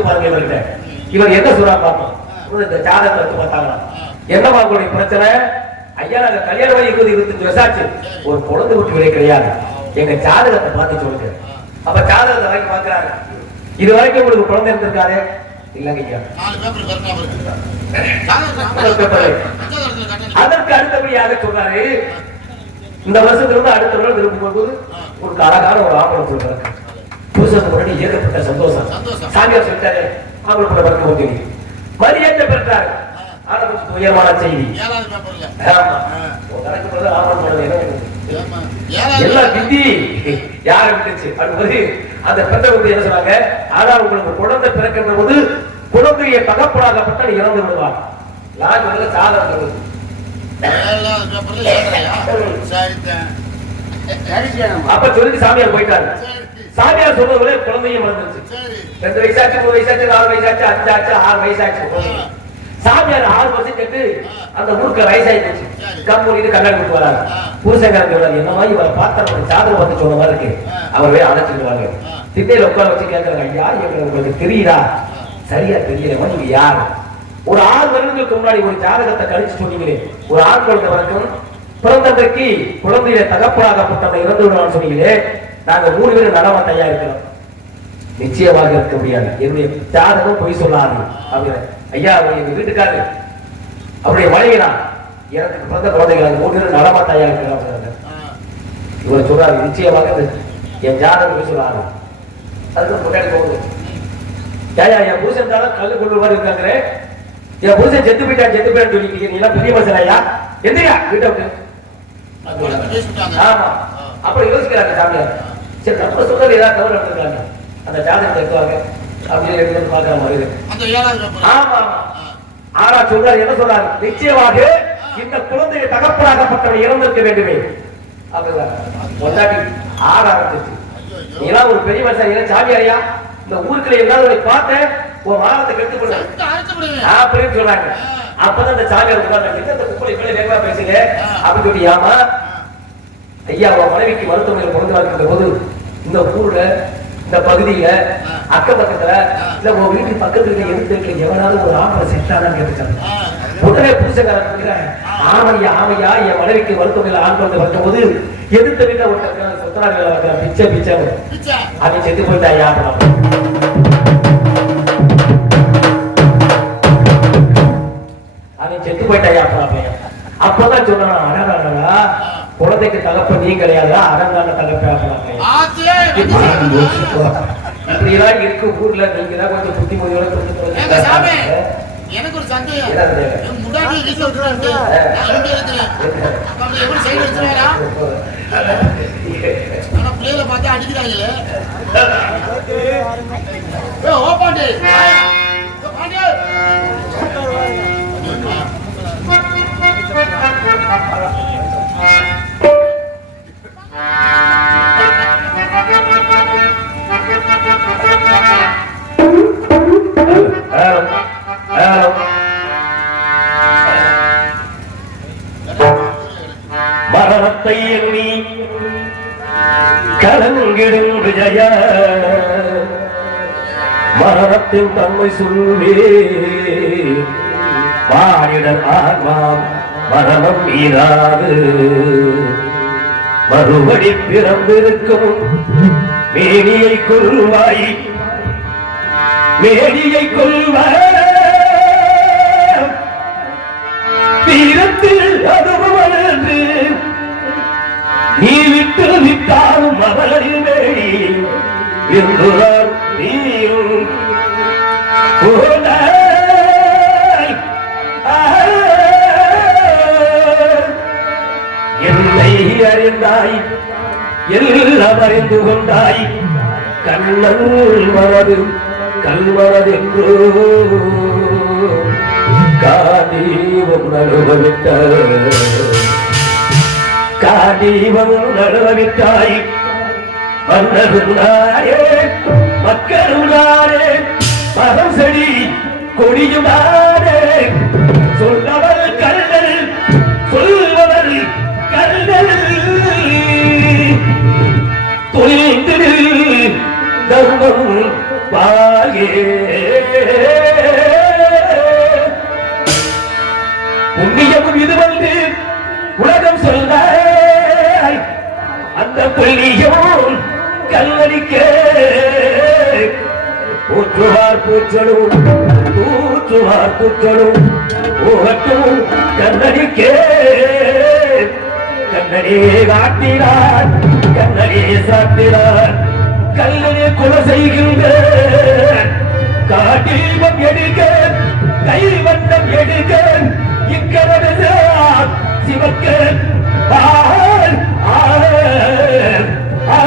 வச்சு பாருங்க இவர்கிட்ட. இவர் என்ன சொல்றா இவர் இந்த ஜாதகத்தை வச்சு பார்த்தாங்களா? என்னமா உங்களுடைய பிரச்சனை? ஐயா நாங்க கல்யாணம் ஆகி இருபது இருபத்தஞ்சு வருஷம் ஆச்சு. ஒரு குழந்தை குட்டி விலை கிடையாது. எங்க ஜாதகத்தை பார்த்து சொல்லுங்க. அப்ப ஜாதகத்தை வாங்கி பாக்குறாங்க இது வரைக்கும் உங்களுக்கு குழந்தை இருந்திருக்காரு இல்லைங்க ஐயா. இருக்கு. அதற்கு அடுத்தபடியாக சொல்றாரு? இந்த வருஷத்துல இருந்து அடுத்த வருடம் திரும்ப போகும்போது ஒரு அழகான ஒரு ஆம்பளை சொல்றாரு. முன்னாடி ஏகப்பட்ட சந்தோஷம். சாமியார் சொல்லிட்டாரு கூட பறக்க போகுது மரியாதை பெற்றாரு கொஞ்சம் துயரமான செய்தி. எல்லாம் விதி யார விட்டுச்சு? அடுத்தது அந்த பெற்ற வந்து என்ன சொன்னாங்க? ஆனா உங்களுக்கு குழந்தை பிறக்கின்ற போது குழந்தையை தகப்படாகப்பட்டால் இறந்து விடுவார் லாஜ் சாதம் அப்ப சொல்லி சாமியார் போயிட்டாரு. சாமியார் சொல்றதுல குழந்தையும் வளர்ந்துருச்சு. ரெண்டு வயசாச்சு மூணு வயசாச்சு நாலு வயசாச்சு அஞ்சாச்சு ஆறு வயசாச்சு. சாமியார் ஆறு வருஷம் கேட்டு அந்த ஊருக்கு வயசாகி போச்சு. கம்பெனிட்டு கல்யாணம் கொடுத்து வராங்க. புருஷங்காரங்க சொல்றாங்க என்னமா இவரை பார்த்தா நம்ம ஜாதகம் பார்த்து சொன்ன மாதிரி இருக்கு. அவர் போய் அழைச்சிருக்காங்க திட்டையில உட்கார வச்சு கேட்கறாங்க ஐயா எங்களுக்கு உங்களுக்கு தெரியுதா? சரியா தெரியலமா நீங்க யாரு? ஒரு ஆறு வருடங்களுக்கு முன்னாடி ஒரு ஜாதகத்தை கழிச்சு சொன்னீங்களே ஒரு ஆண் குழந்தை வரைக்கும் பிறந்தன்றைக்கு குழந்தையில தகப்பனாகப்பட்டவன் இறந்து விடுவான்னு சொன்னீங்களே நாங்க மூணு பேரும் நலமா தயாரிக்கிறோம் நிச்சயமாக இருக்க முடியாது. என்னுடைய ஜாதகம் பொய் சொல்லாது. அப்படிங்கிற ஐயா எங்க வீட்டுக்காரரு. அவருடைய மனைவினா எனக்கு பிறந்த குழந்தைகள் மூணு பேரும் நலமா தயாரிக்கிறோம் அப்படிங்கிறாங்க. இவர் சொல்றாரு நிச்சயமாக என் ஜாதகம் பொய் சொல்லாது. அதுக்கு முன்னாடி போகுது. ஏயா என் புருஷன் தானே கல்லு கொண்டு மாதிரி இருக்காங்க என் புருஷன் செத்து போயிட்டான் செத்து நீ எல்லாம் பெரிய மனுஷன் ஐயா? எந்திரியா வீட்டை விட்டு. ஆமா. அப்புறம் யோசிக்கிறாங்க சாமியார். சரி நம்ம சொல்றது ஏதாவது தவறு எடுத்துக்கிறாங்க அந்த ஜாதகத்தை எடுத்துவாங்க அப்படின்னு எடுத்து பார்க்கிற மாதிரி ஆமா ஆமா. ஆனா சொல்றாரு என்ன சொல்றாரு? நிச்சயமாக இந்த குழந்தையை தகப்பனாகப்பட்டவன் இறந்திருக்க வேண்டுமே. அப்படிதான். ஆரம்பிச்சிச்சு நீலாம் ஒரு பெரிய மனுஷன் ஏன் சாமியாரியா இந்த ஊருக்குள்ள எல்லாரும் பார்த்தேன் உன் பண்ண அழைச்சு விடுங்க அப்படின்னு சொல்றாங்க. அப்பதான் அந்த சாமியார் உட்கார்ந்தாங்க. இந்த குப்பலை இப்படி வேகமா பேசுங்க அப்படின்னு சொல்லி ஐயா உன் மனைவிக்கு மருத்துவமனையில் பிறந்து வாழ்க்கின்ற போது இந்த ஊர்ல இந்த பகுதியில அக்க பக்கத்துல இல்ல உன் வீட்டு பக்கத்துல எதிர்த்து இருக்க எவனாவது ஒரு ஆம்பளை செட்டாதான் கேட்டுச்சாங்க உடனே புருஷக்காரன் ஆமையா ஆமையா என் மனைவிக்கு மருத்துவமனையில் ஆண் குழந்தை பிறக்கும் போது எதிர்த்த வீட்டுல ஒருத்தர் சொத்தனாங்க பிச்சை பிச்சை. அவன் செத்து போயிட்டா ஐயா அப்ப அவன் செத்து போயிட்டாயா அப்பா பையன் அப்பதான் சொன்னான் அடடா குழந்தைக்கு தகப்ப நீ கிடையாதா அடங்கான தகப்ப இப்படி எல்லாம் இருக்கு ஊர்ல நீங்க தான் கொஞ்சம் புத்தி மொழியோட கொஞ்சம் ஏங்க சாமி கொஞ்சம் எனக்கு ஒரு சந்தேகம். முன்னாடி வீட்டுல விட்டுறாங்க எப்படி சைடு வச்சுருவாரா ஆனா பிள்ளைகளை பார்த்து அடிக்கிறாங்களே. ஏ, பாண்டியா. மரணத்தை எண்ணி கலங்கிடும் விஜய. மரணத்தின் தன்மை சொல்வே. வாழிடர் ஆன்மாம் மரணம் மீறாது மறுபடி பிறந்திருக்கும். மேனியை கொள்வாய் மேனியை கொள்வாய் தீரத்தில் அதுவும் நீ விட்டு விட்டாலும் அவளின் வேடி என்றுதான் நீயும். போனாய். கொண்டாய். எல்லாம் அறிந்து கொண்டாய் கண்ணன் மனது கல்மனதென்றோ காதீவம் நழுவவிட்ட காதீவம் நழுவவிட்டாய் மன்னருந்தாரே மக்களுடாரே மரம் செடி கொடியுடாரே சொல்லவள் கல்லல் சொல்ல புரிந்து தர்மம் பாயே புண்ணியமும் இது வந்து உலகம் சொல்ல அந்த புள்ளியமும் கல்லடிக்க. போற்றுவார் பூச்சலும் தூற்றுவார் பூச்சலும் போகட்டும் கண்ணடிக்கே. கண்ணடியே காட்டினார். கண்ணனே சாத்திரார் கல்லனே கொலை செய்கின்ற காட்டீபம் எடுக்க கை வண்ணம் எடுக்க இக்கரவெல்லாம் சிவக்க ஆ ஆ ஆ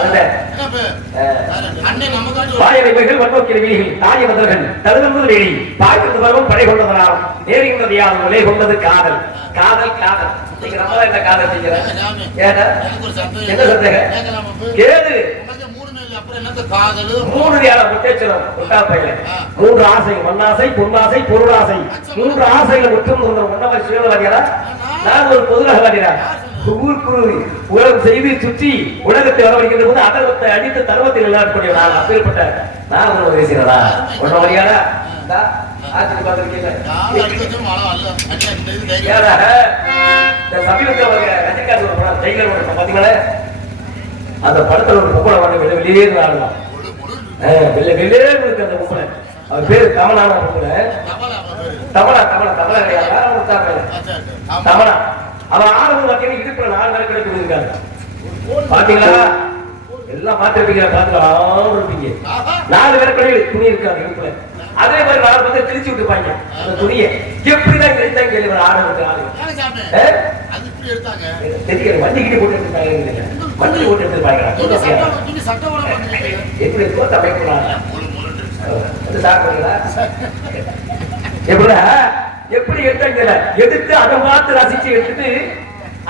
காட்டு ஒரு- பாயவைகள் வன்மோக்கிற வீதிகள் தாய மதர்கள் தருதம்பு நெறி பார்க்கிறது பருவம் படை கொண்டதனால் நேருகின்றது யாரும் நிலை கொண்டது காதல். காதல் காதல். நீங்க நம்ம என்ன காதல் சந்தேகம். என்ன சந்தேகம்? கேது மூன்று ஆசை மண்ணாசை பொன்னாசை பொருளாசை. மூன்று ஆசைகளை முற்றும் இருந்த உன்னவர் சிவனவாதியாரா நான் ஒரு பொதுநகவாதியா ஊருக்குரு உலகம் செய்து சுற்றி உலகத்தை வரவழைக்கின்ற போது அதர்வத்தை அடித்து தர்மத்தில் விளையாடக்கூடிய நான் அப்பேற்பட்ட நான் உங்களை பேசுகிறதா பார்த்திருக்கீங்க இது தைரியம் ஏடா, இந்த சமீபத்துல ரஜினிகாந்த் ஒரு படம் டைகர் ஒரு படம் பாத்தீங்களா? அந்த படத்துல ஒரு பொம்பளை வந்து வெளியே வெளியே ஆடலாம் வெளியே வெளியே இருக்கு அந்த பொம்பளை. அவன் பேரு கமலான பொம்பளை. கிடையாது? யாரும் அவன் ஆரம்பம் பார்த்தீங்கன்னா இடுப்புல நாலு நாள் கிடைக்கு இருக்காங்க. பாத்தீங்களா? எல்லாம் பார்த்துருப்பீங்க பார்த்துக்கலாம். இருப்பீங்க. ஆஹா. நாலு பேர் கூட துணி இருக்காங்க இடுப்புல. அதே மாதிரி நாலு வந்து கிழிச்சு விட்டுப்பாங்க. அந்த துணியை. எப்படிதான் கிழித்தாங்க கேள்வி ஆடு ஆளு. எடுத்தாங்க? தெரியாது வண்டி கிட்ட போட்டு எடுத்துட்டாங்க வண்டி போட்டு சட்டம் நீங்க சட்டம் வர பண்ணுறீங்க எப்படி எப்படி எடுத்தாங்க எடுத்து அதை பார்த்து ரசிச்சு எடுத்துட்டு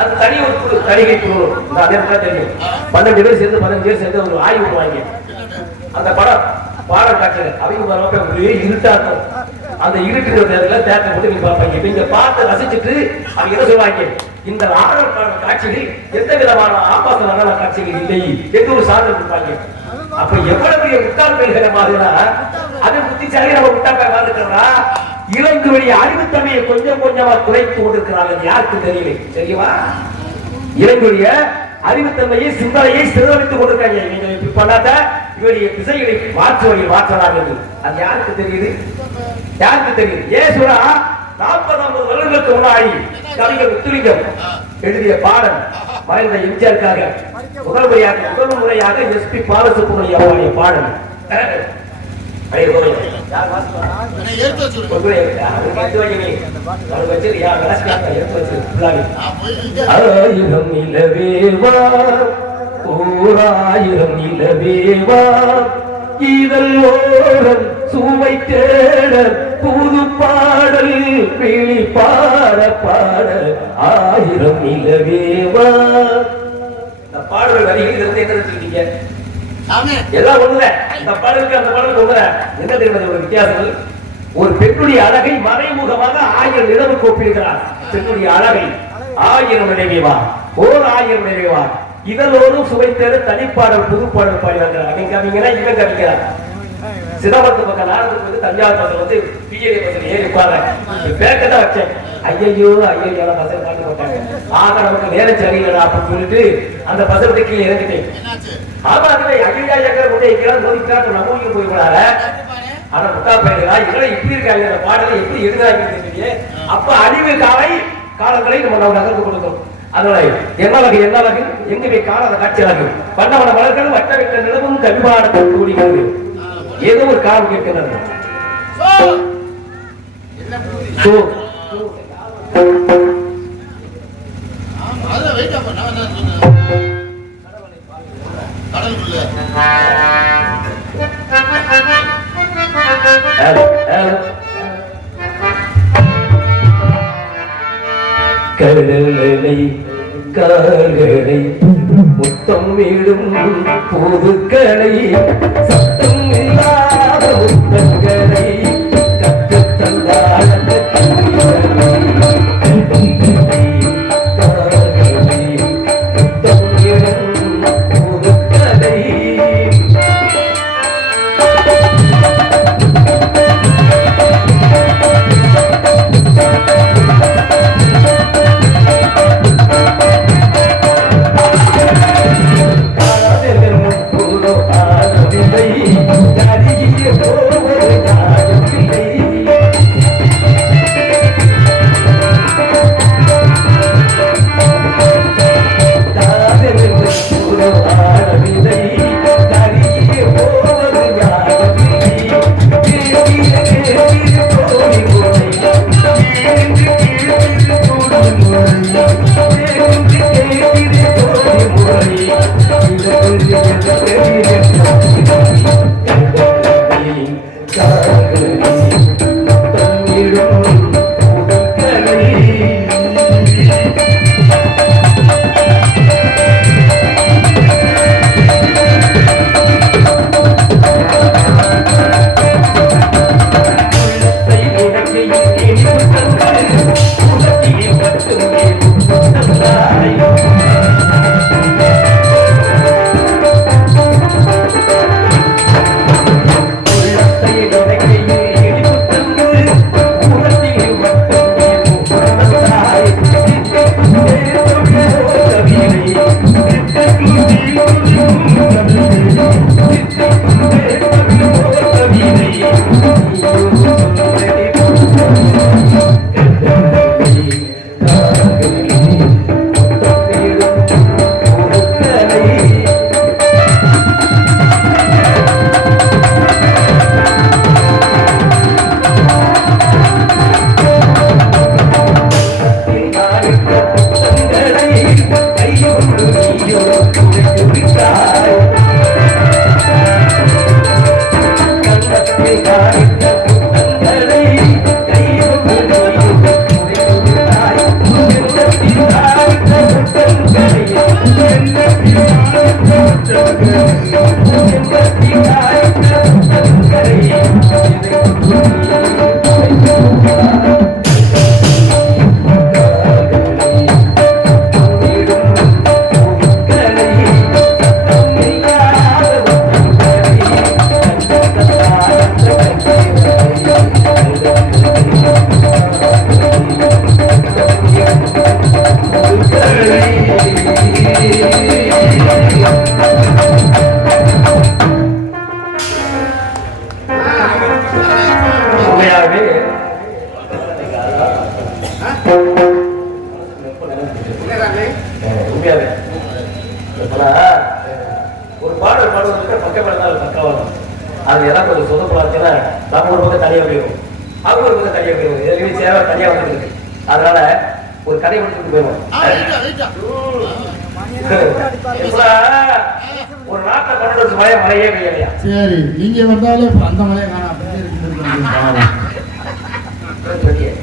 அது தனி ஒரு குழு தனிகை குழு. இந்த அதே மாதிரி தெரியும். பன்னெண்டு பேர் சேர்ந்து பதினஞ்சு பேர் சேர்ந்து ஒரு ஆய்வு பண்ணுவாங்க அந்த படம் பாடம் காட்சியில அவங்க வரப்ப ஒரே இருட்டா இருக்கும் அந்த இருட்டு நேரத்துல தேட்டர் போட்டு நீங்க பார்ப்பாங்க. நீங்க பார்த்து ரசிச்சுட்டு அவங்க என்ன சொல்லுவாங்க? இந்த ஆடல் பாடல் காட்சியில் எந்த விதமான ஆபாச நடன காட்சிகள் இல்லை. என்று ஒரு சாதனை கொடுப்பாங்க? அப்ப எவ்வளவு பெரிய முட்டாள் பெண்களை மாதிரினா அது புத்திசாலி நம்ம முட்டாள் மாதிரி இருக்கிறதா இளங்குவெளி அறிவுத்தன்மையை கொஞ்சம் கொஞ்சமா குறைத்து கொண்டிருக்கிறார்கள் யாருக்கு தெரியல? தெரியுமா? இளைஞருடைய அறிவுத்தன்மையை சிந்தனையை சிறுவழித்துக் கொண்டிருக்காங்க நீங்க இப்படி பண்ணாத இவருடைய திசைகளை மாற்று மாற்றலாம் என்று. அது யாருக்கு தெரியுது? யாருக்கு தெரியுது? ஏசுரா நாற்பது ஐம்பது வருடங்களுக்கு முன்னாடி கவிஞர் முத்துலிங்கம் எழுதிய பாடல். மறைந்த எம்ஜிஆருக்காக முதல் முறையாக முதல் முறையாக எஸ்பி பாலசுப்ரமணியம் அவருடைய பாடல். ஆயிரம் நிலவேவா ஓராயிரம் நிலவேவா. இதழ் ஓரம் சுவை தேட புது பாடல் விழி பாட பாட ஆயிரம் நிலவேவா. இந்த பாடல் வரிகள் இருந்து என்ன எல்லாம் ஒண்ணுதான் இந்த பாடலுக்கு அந்த பாடலுக்கு ஒண்ணுதான் என்ன தெரியுமா ஒரு வித்தியாசங்கள் ஒரு பெண்ணுடைய அழகை மறைமுகமாக ஆயிரம் நிலவுக்கு ஒப்பிடுகிறார் பெண்ணுடைய அழகை. ஆயிரம் நிறைவேவா ஓர் ஆயிரம் நிறைவேவா இதனோடும் சுவைத்தேடு தனிப்பாடல் புதுப்பாடல் பாடி வந்தார் அவங்க கவிங்கன்னா இவன் கவிக்கிறார் சிதம்பரத்து பக்கம் நாடகத்துக்கு வந்து தஞ்சாவூர் பக்கம் வந்து பிஜேடி பஸ்ல ஏறி உட்கார்றேன் பேக்க தான் வச்சேன். ஐயையோ ஐயோ பசங்க காட்டி போட்டாங்க. ஆக நமக்கு நேரம் சரியில்லடா அப்படின்னு சொல்லிட்டு அந்த விட்டு கீழே இறங்கிட்டேன். என்னாச்சு ஆமா அதுவே ஐயா ஏக்கர் கொண்டு எங்கேயாவது மோதிக்கிறார் நம்ம ஊருக்கு போய் கூடாது. ஆனா முட்டா பயிர்களா இதெல்லாம் இப்படி இருக்காங்க பாடலை எப்படி எழுதுறாங்கன்னு தெரியல அப்ப அழிவு காலை காலங்களை நம்ம நம்ம நகர்ந்து கொடுக்கணும் அதனால என்ன வகை என்ன வகை? எங்குமே காணாத காட்சி அழகு வண்ணவன மலர்கள் வட்ட விட்ட நிலவும் கவிபாடத்தில் கூடுகிறது ஏதோ ஒரு காலம் கேட்கிறது அதுல பண்ணு. நான் கடலுக்குள்ள. கடலை முத்தம் விடும் புதுக்களை சத்தம் இல்லாத முத்தங்களை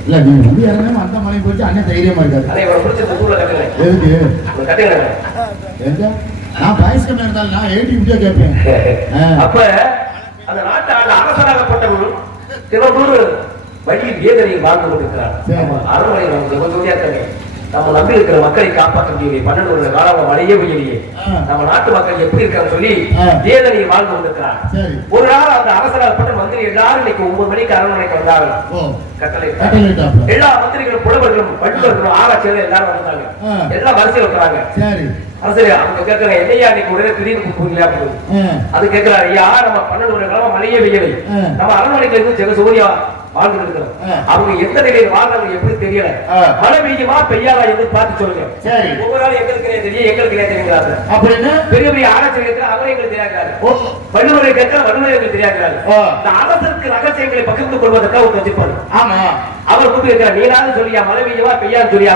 இல்ல நீங்க வந்து இறங்காம அந்த மலையை போச்சு அண்ணன் தைரியமா இருக்காரு. எதுக்கு? நான் பாயஸ் கம்மியா இருந்தாலும் நான் ஏடி இப்படியே கேட்பேன். அப்ப அந்த நாட்டு ஆண்ட அரசராகப்பட்டவன் தினந்தோறு வழியில் வேதனையை வாழ்ந்து கொண்டிருக்கிறார். அரண்மனை ஜெகஜோதியா இருக்காங்க நம்ம நம்பி இருக்கிற மக்களை காப்பாற்ற முடியலையே. பன்னெண்டு வருட காலம் பெய்யலையே ஆ. நம்ம நாட்டு மக்கள் எப்படி இருக்காங்க சொல்லி ஆ. வேதனையை வாழ்ந்து கொண்டிருக்கிறார் ஒரு நாள் அந்த அரசராகப்பட்ட மந்திரி எல்லாரும் இன்னைக்கு ஒன்பது மணிக்கு அரண்மனைக்கு வந்தாங்க. கட்டளை எல்லா மந்திரிகளும் புலவர்களும் வல்லுநர்களும் ஆராய்ச்சியாளர் எல்லாரும் வந்தாங்க ஆ. எல்லாம் வரிசையில் வைக்கிறாங்க சரி. அரசரே அவங்க கேட்கறாங்க என்னையா இன்னைக்கு உடனே திடீர்னு கூப்பிடுங்களா அப்படின்னு. அது கேட்கிறாரு ஐயா நம்ம பன்னெண்டு ஒரு காலமா மழையே பெய்யலை ஆ. நம்ம அரண்மனைக்கு இருந்து ஜெக சூர்யா வாழ்ந்து இருக்கிறோம். அவங்க எந்த நிலையில் வாழ்றாங்க எப்படி தெரியல. மழை பெய்யுமா பெய்யாதா என்று பார்த்து சொல்லுங்க. சரி. ஒவ்வொரு நாள் எங்களுக்கு தெரியும் எங்களுக்கு தெரியுங்கிறாரு அப்படின்னு? பெரிய பெரிய கேட்கிற அவரே எங்களுக்கு தெரியாங்கிறாரு வள்ளுவரை கேட்கிற வள்ளுவரை எங்களுக்கு தெரியாங்கிறாரு ஆ. இந்த அரசருக்கு ரகசியங்களை பகிர்ந்து கொள்வதற்காக ஒரு வச்சிருப்பாரு. ஆமா. அவர் கூப்பிட்டு இருக்கிறார் நீனாவது சொல்லியா மழை பெய்யுமா பெய்யாது சொல்லியா.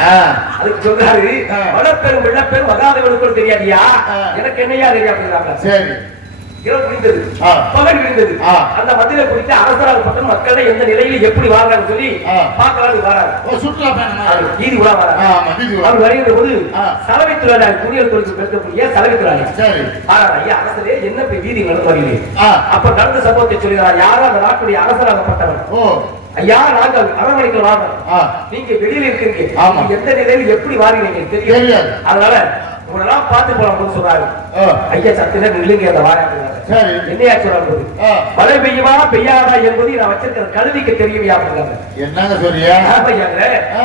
ஆ. அதுக்கு சொல்றாரு. வளப்பெரும் வெள்ளப்பெரும் மகாதேவனுக்கும் தெரியாதியா. எனக்கு என்னையா அப்படிங்கிறாங்க. சரி. இரவு. பகல் விழுந்தது. அந்த மத்தியில குறித்து அரசராகப்பட்ட மக்கள் எந்த நிலையில் எப்படி வாழ்றாங்க சொல்லி ஆ. பார்க்கலாம்னு வராரு. சுற்றுலா பயணமா? வீதி உலா வராரு. அவர் போது. சலவை தொழிலாளி சலவை தொழிலாளி ஐயா அரசரே என்ன போய் வீதி நடந்து வருகிறேன். அப்ப நடந்த சம்பவத்தை சொல்கிறார் யாரும் அந்த நாட்டுடைய அரசராகப்பட்டவர். ஓ. ஐயா நாங்கள் அரண்மனைக்கு வாங்க நீங்க வெளியில இருக்கீங்க. எந்த நிலையில் எப்படி தெரியும். தெரியாது. அதனால உங்களெல்லாம் பார்த்து போலாம் சொன்னாரு. ஐயா சத்தின நில்லுங்க அந்த சரி. என்னையா சொல்றாரு. மழை பெய்யுமா பெய்யாதா என்பது நான் வச்சிருக்கிற கல்விக்கு தெரியும் அப்படிங்கிறாங்க. என்னங்க சொல்றியா. ஆ.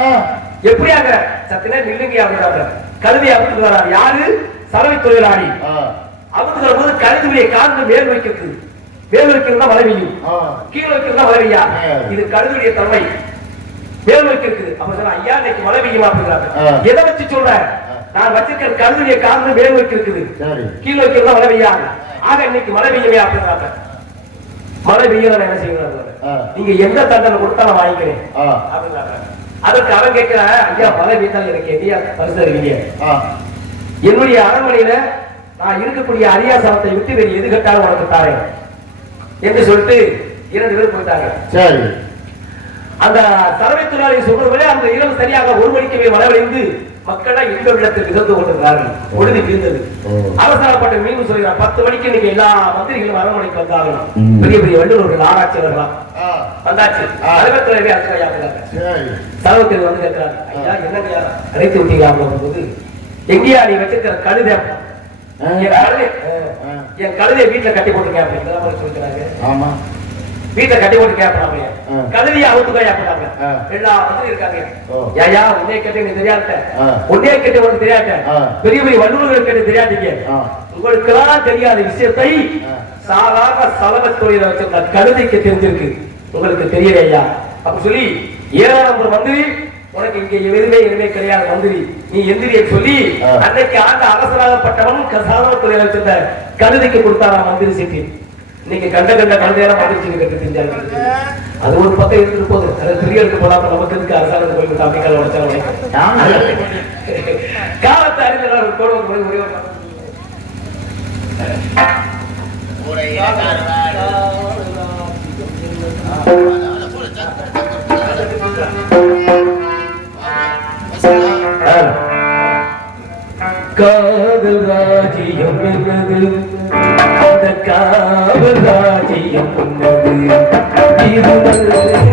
எப்படியாங்க? சத்தின நில்லுங்க அப்படிங்கிறாங்க. கல்வி அப்படின்னு வராரு யாரு? சலவை தொழிலாளி. ஆ. அவுத்துக்கிற போது கழுதுவியை காந்து மேல் வைக்கிறது. மேல் வைக்கிறதா மழை பெய்யும். கீழே வைக்கிறதா மழை பெய்யா. இது கழுதுடைய தன்மை மேல் வைக்கிறது அப்ப சொன்னா ஐயா இன்னைக்கு மழை பெய்யுமா? அப்படிங்கிறாங்க. எதை வச்சு சொல்றேன் நான் வச்சிருக்கிற கழுதுடைய காந்து மேல் வைக்கிறது சரி. கீழே வைக்கிறதா மழை பெய்யா ஆக இன்னைக்கு மழை பெய்யவே அப்படிங்கிறாங்க. மழை பெய்யல என்ன ஆ. நீங்க எந்த தண்டனை கொடுத்தா நான் வாங்கிக்கிறேன். அப்படிங்கிறாங்க. அதுக்கு அவன் கேட்கிறான் ஐயா மழை பெய்தால் எனக்கு எதையா பரிசு தருவீங்க. என்னுடைய அரண்மனையில நான் இருக்கக்கூடிய அரியாசனத்தை விட்டு வேறு எது கேட்டாலும் உனக்கு தாரேன். என்று சொல்லிட்டு இரண்டு பேரும் போயிட்டாங்க சரி. அந்த சலவை தொழிலாளி சொல்றவரே அந்த இரவு சரியாக ஒரு மணிக்கு மேல் மழை மக்கள் இன்ப வெள்ளத்தில் மிதந்து கொண்டிருந்தார்கள் பொழுது வீழ்ந்தது. அரசாங்கப்பட்ட மீண்டும் சொல்கிறார் பத்து மணிக்கு இன்னைக்கு எல்லா மந்திரிகளும் அரண்மனைக்கு வந்தார்கள் ம். பெரிய பெரிய வல்லுநர்கள் ஆராய்ச்சியாளர்களா. வந்தாச்சு. தலைவி அரசையா சலவத்தில் வந்து கேட்கிறாங்க. ஐயா என்னங்க அழைத்து விட்டீங்க போது எங்கேயா நீ வச்சிருக்கிற கழுதை. என் கழுதை. ஆ. என் கழுதையை வீட்டுல கட்டி போட்டுருக்கேன். அப்படின்னு சொல்லிக்கிறாங்க ஆமா. வீட்டுல கட்டி போட்டு கேட்பாங்க ஆ. கழுதையை அவுத்துக்கோ அப்படின்னாங்க ஆ. எல்லா வந்து இருக்காங்க ஓ. ஏயா உன்னைய கேட்டு தெரியாத ஆ. உன்னைய கேட்டு உனக்கு தெரியாத. பெரிய பெரிய வல்லுநர்கள் கேட்டு தெரியாதீங்க. உங்களுக்கெல்லாம் தெரியாத விஷயத்தை. சாதாரண சலவ தொழில வச்சிருந்த கழுதைக்கு தெரிஞ்சிருக்கு உங்களுக்கு தெரியல ஐயா அப்ப சொல்லி ஏழாம் நம்பர் மந்திரி உனக்கு இங்க எதுவுமே எதுவுமே கிடையாது மந்திரி நீ எந்திரியை சொல்லி. அன்னைக்கு ஆண்ட அரசராகப்பட்டவன் தொழில வச்சிருந்த கழுதைக்கு கொடுத்தாரா மந்திரி சீட்டி இன்னைக்கு கண்ட கண்ட கழுதையெல்லாம் மந்திரி சீட்டு கட்டி தெரிஞ்சாங்க அது ஒரு பக்கம் இருந்துட்டு போகுது அது திரியருக்கு போடாம நமக்கு இருக்கு அரசாங்கத்துக்கு போய் கொடுத்தா அப்படி கால உடைச்சாலும் ஆமா. காலத்தை அறிஞர் கூட ஒரு முறை இறக்காதவாறு. காதல் ராஜ்யம் என்னது காவல் ராஜ்யம் என்னது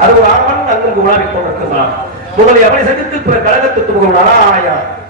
அது ஒரு ஆண் நன்கு உணவிக் கொண்டிருக்கிறான் முதலில் அவனை சந்தித்து பிற கழகத்துக்கு முகம் நாராயணன்